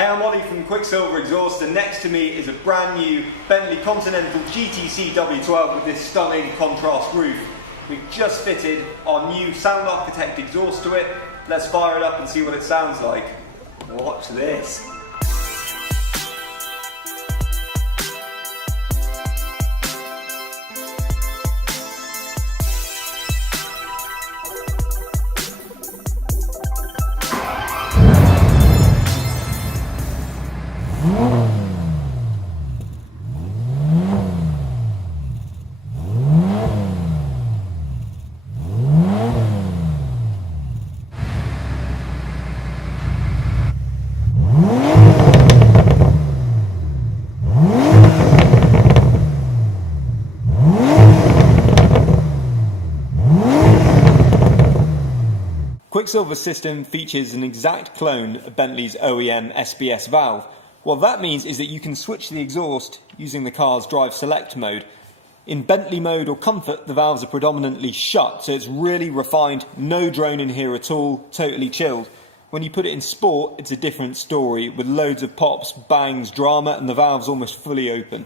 Hey, I'm Ollie from Quicksilver Exhaust, and next to me is a brand new Bentley Continental GTC W12 with this stunning contrast roof. We've just fitted our new Sound Architect exhaust to it. Let's fire it up and see what it sounds like. Watch this. Quicksilver's system features an exact clone of Bentley's OEM SBS valve. What that means is that you can switch the exhaust using the car's drive select mode. In Bentley mode or comfort, the valves are predominantly shut, so it's really refined, no drone in here at all, totally chilled. When you put it in sport, it's a different story, with loads of pops, bangs, drama, and the valves almost fully open.